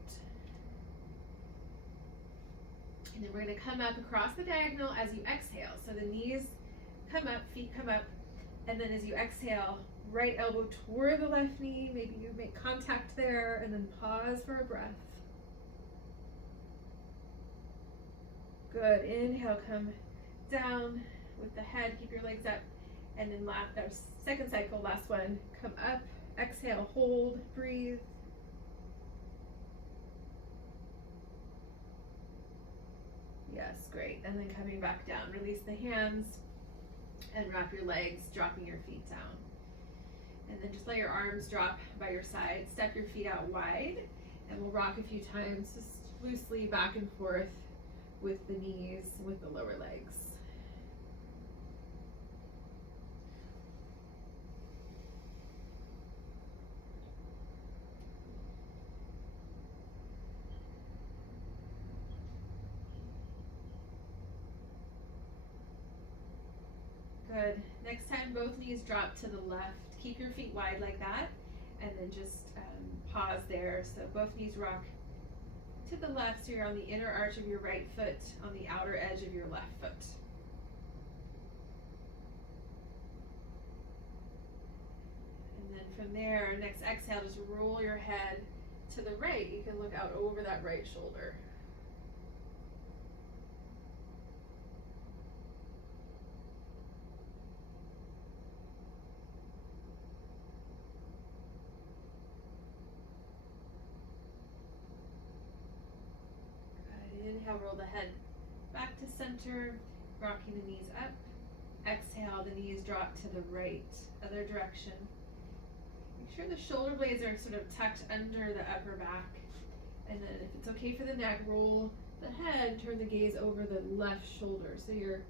And then we're gonna come up across the diagonal as you exhale. So the knees come up, feet come up, and then as you exhale, right elbow toward the left knee, maybe you make contact there, and then pause for a breath. Good, inhale, come down with the head, keep your legs up, and then second cycle, last one, come up, exhale, hold, breathe. Yes, great. And then coming back down, release the hands and wrap your legs, dropping your feet down. And then just let your arms drop by your side. Step your feet out wide, and we'll rock a few times, just loosely back and forth with the knees, with the lower legs. Good. Next time, both knees drop to the left. Keep your feet wide like that, and then just pause there. So both knees rock to the left, so you're on the inner arch of your right foot, on the outer edge of your left foot. And then from there, next exhale, just roll your head to the right. You can look out over that right shoulder. Inhale, roll the head back to center, rocking the knees up. Exhale, the knees drop to the right, other direction. Make sure the shoulder blades are sort of tucked under the upper back. And then if it's okay for the neck, roll the head, turn the gaze over the left shoulder. So your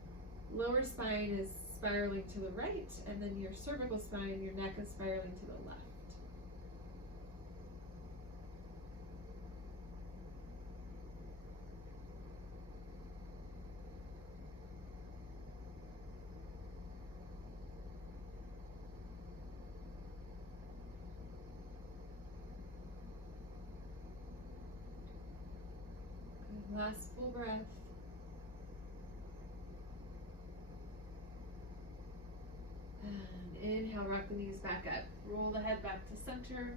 lower spine is spiraling to the right, and then your cervical spine, your neck is spiraling to the left. Last full breath. And inhale, rock the knees back up. Roll the head back to center.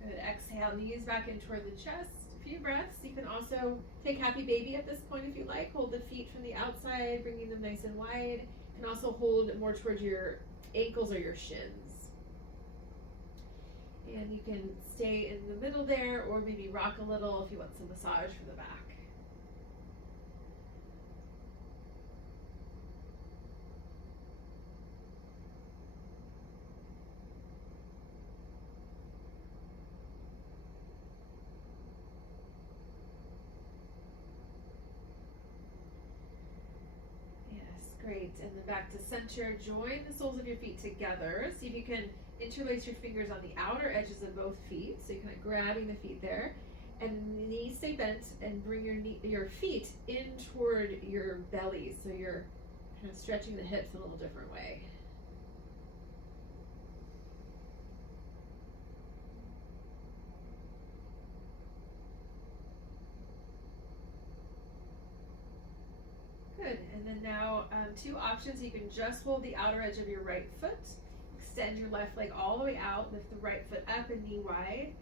Good. Exhale, knees back in toward the chest. A few breaths. You can also take happy baby at this point if you like. Hold the feet from the outside, bringing them nice and wide. You can also hold more towards your ankles or your shins. And you can stay in the middle there, or maybe rock a little if you want some massage for the back. Great, and then back to center. Join the soles of your feet together. See if you can interlace your fingers on the outer edges of both feet. So you're kind of grabbing the feet there. And the knees stay bent, and bring your feet in toward your belly. So you're kind of stretching the hips in a little different way. Good, and then now two options. You can just hold the outer edge of your right foot, extend your left leg all the way out, lift the right foot up and knee wide,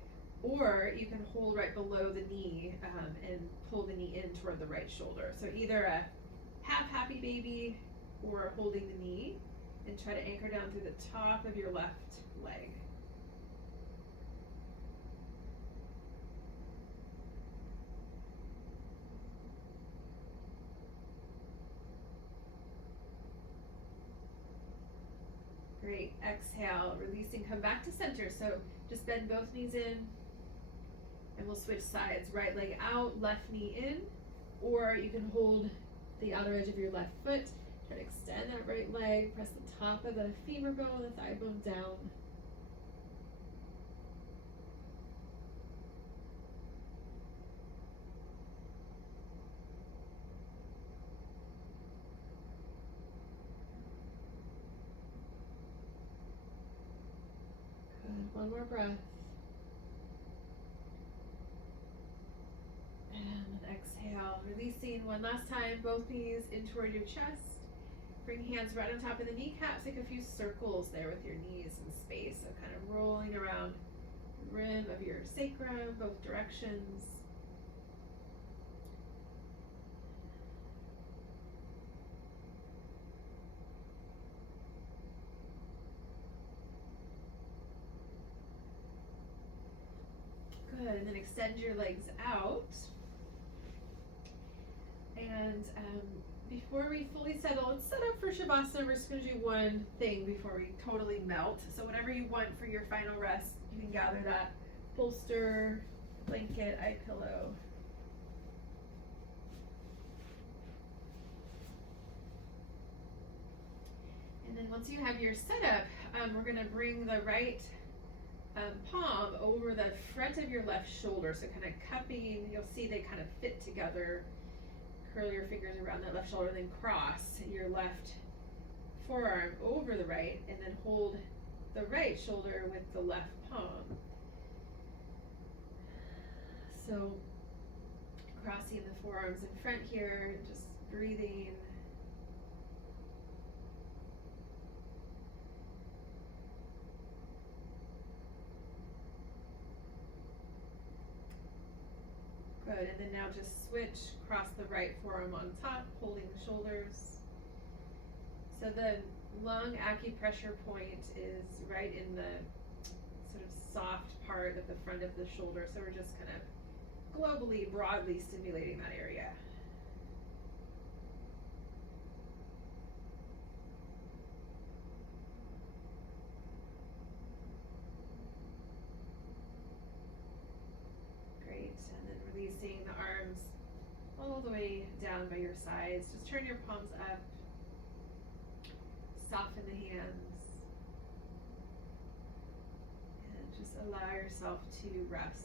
or you can hold right below the knee and pull the knee in toward the right shoulder. So either a half happy baby or holding the knee, and try to anchor down through the top of your left leg. Great, exhale, releasing, come back to center. So just bend both knees in, and we'll switch sides. Right leg out, left knee in, or you can hold the outer edge of your left foot. Try to extend that right leg, press the top of the femur bone, the thigh bone down. Good, one more breath. And exhale, releasing one last time, both knees in toward your chest. Bring hands right on top of the kneecaps, take a few circles there with your knees in space. So kind of rolling around the rim of your sacrum, both directions. Good, and then extend your legs out. And before we fully settle and set up for Shavasana, we're just going to do one thing before we totally melt. So whatever you want for your final rest, you can gather that bolster, blanket, eye pillow. And then once you have your setup, we're going to bring the right palm over the front of your left shoulder. So kind of cupping, you'll see they kind of fit together. Curl your fingers around that left shoulder, then cross your left forearm over the right, and then hold the right shoulder with the left palm. So crossing the forearms in front here, just breathing. Good, and then now just switch, cross the right forearm on top, holding the shoulders. So the lung acupressure point is right in the sort of soft part of the front of the shoulder. So we're just kind of globally, broadly stimulating that area. Great, and then releasing the arms all the way down by your sides. Just turn your palms up. Soften the hands. And just allow yourself to rest.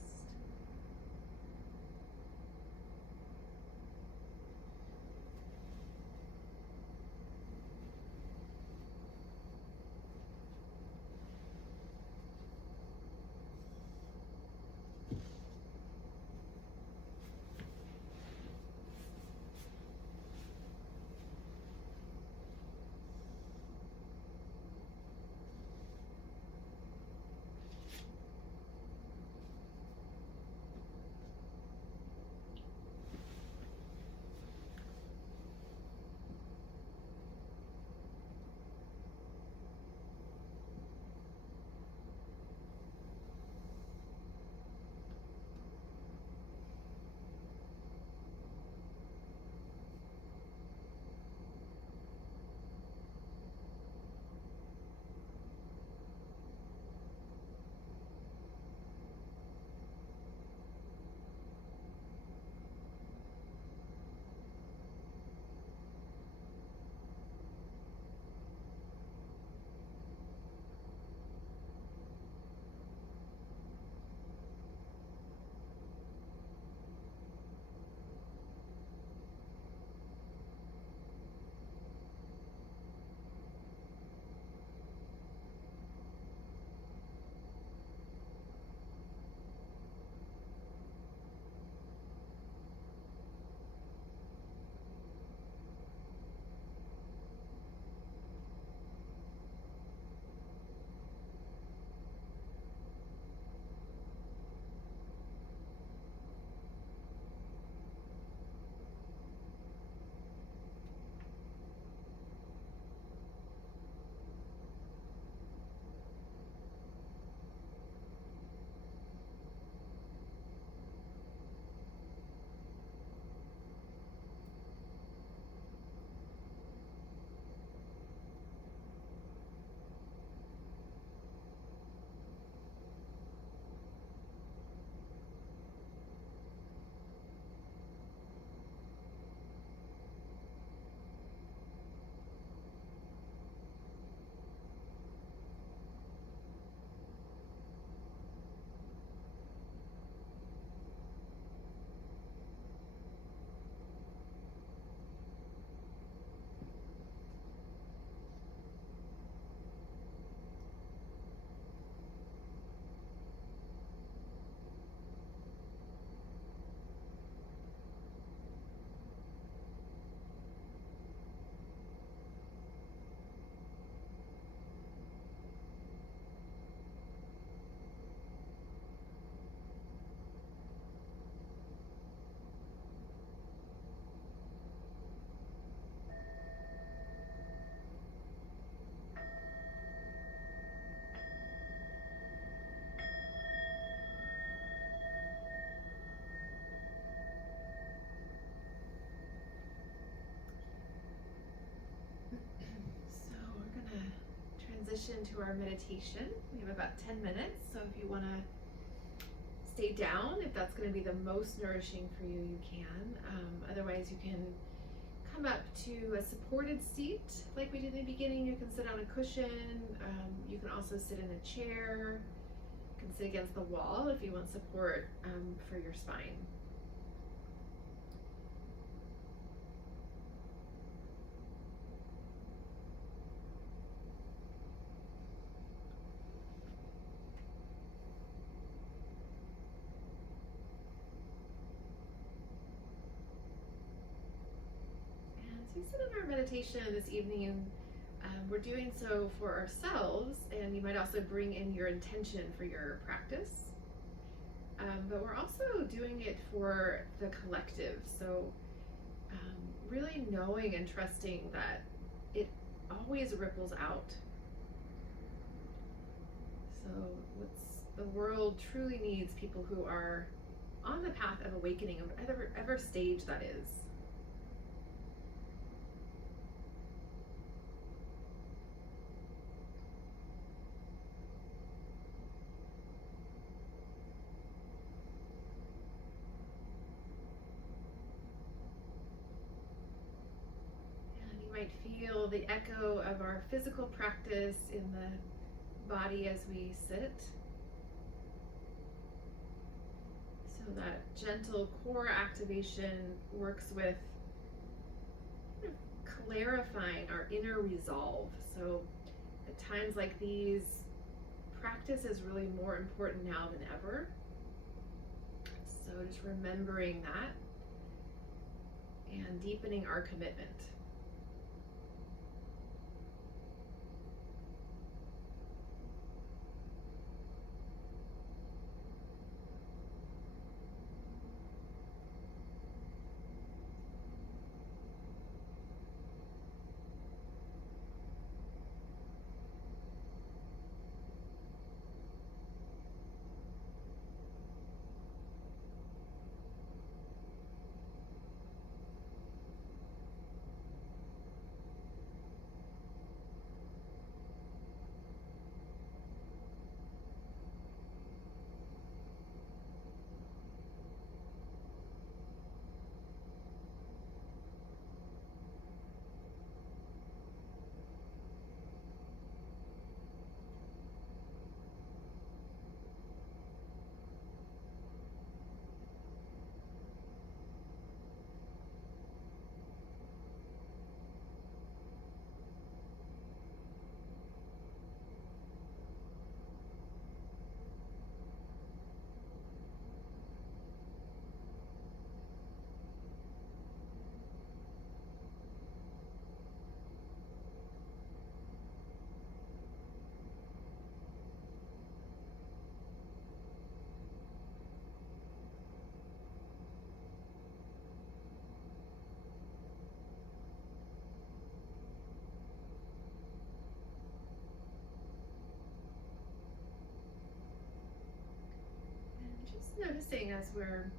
transition to our meditation. We have about 10 minutes, so if you want to stay down, if that's going to be the most nourishing for you, you can. Otherwise, you can come up to a supported seat like we did in the beginning. You can sit on a cushion. You can also sit in a chair. You can sit against the wall if you want support for your spine. As we sit in our meditation this evening, we're doing so for ourselves, and you might also bring in your intention for your practice. But we're also doing it for the collective. So really knowing and trusting that it always ripples out. So the world truly needs people who are on the path of awakening, of whatever stage that is. Might feel the echo of our physical practice in the body as we sit. So that gentle core activation works with clarifying our inner resolve. So at times like these, practice is really more important now than ever. So just remembering that and deepening our commitment. Just noticing as we're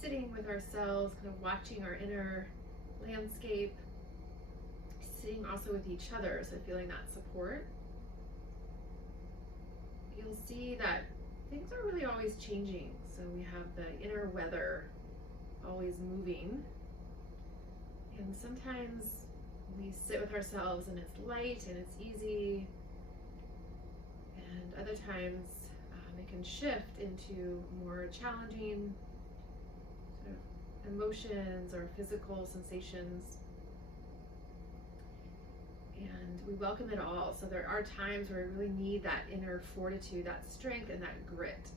sitting with ourselves, kind of watching our inner landscape, sitting also with each other, so feeling that support. You'll see that things are really always changing. So we have the inner weather always moving. And sometimes we sit with ourselves and it's light and it's easy. And other times it can shift into more challenging sort of emotions or physical sensations. And we welcome it all. So there are times where we really need that inner fortitude, that strength, and that grit.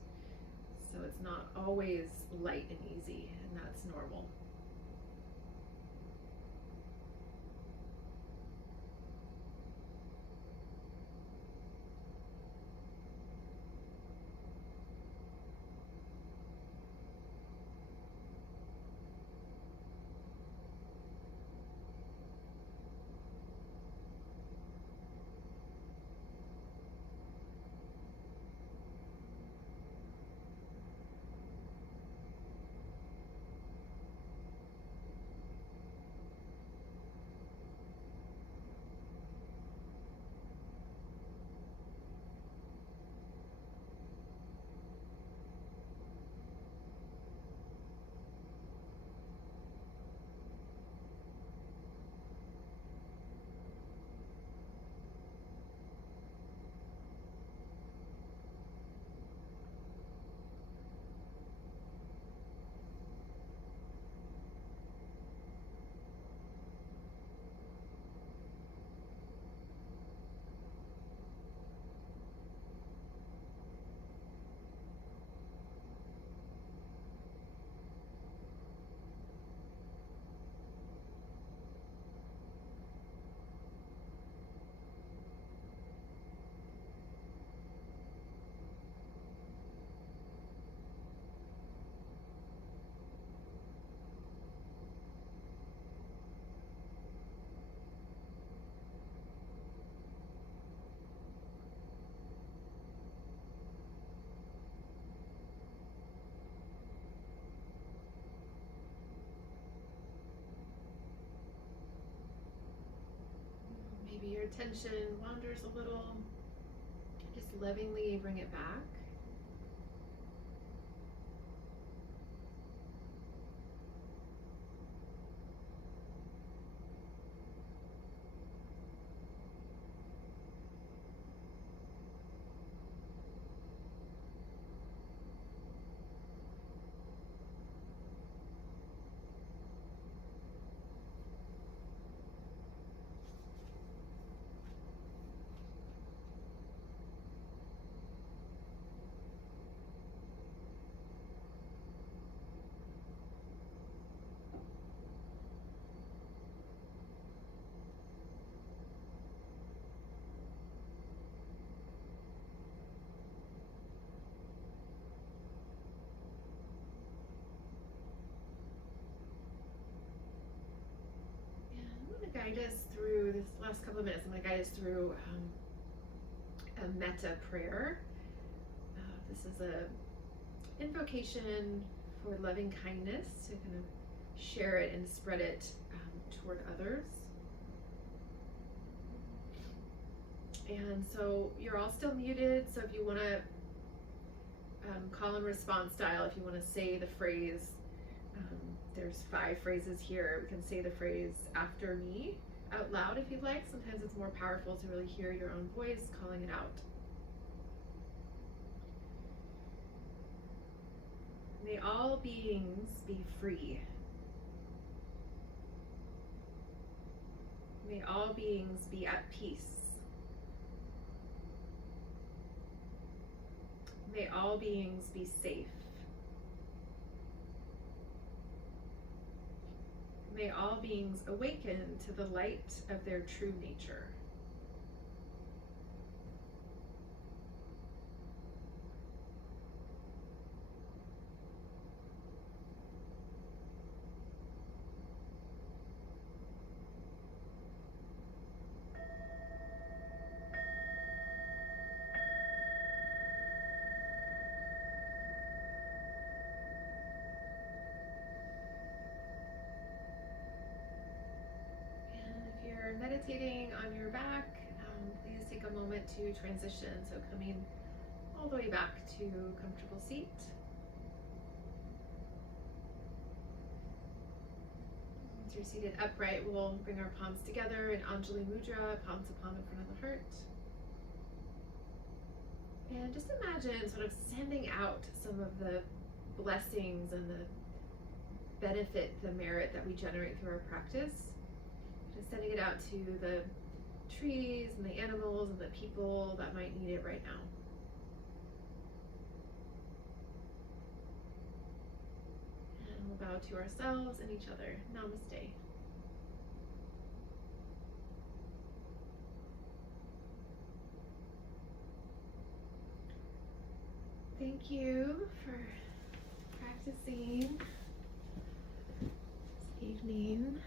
So it's not always light and easy, and that's normal. maybe your attention wanders a little, just lovingly bring it back. Guide us through this last couple of minutes. I'm going to guide us through a metta prayer. This is a invocation for loving kindness to kind of share it and spread it toward others. And so you're all still muted. So if you want to call and response style, if you want to say the phrase. There's 5 phrases here. We can say the phrase after me out loud if you'd like. Sometimes it's more powerful to really hear your own voice calling it out. May all beings be free. May all beings be at peace. May all beings be safe. May all beings awaken to the light of their true nature. Meditating on your back, please take a moment to transition. So coming all the way back to comfortable seat. Once you're seated upright, we'll bring our palms together in Anjali Mudra, palm to palm in front of the heart. And just imagine sort of sending out some of the blessings and the benefit, the merit that we generate through our practice. Just sending it out to the trees and the animals and the people that might need it right now. And we'll bow to ourselves and each other. Namaste. Thank you for practicing this evening.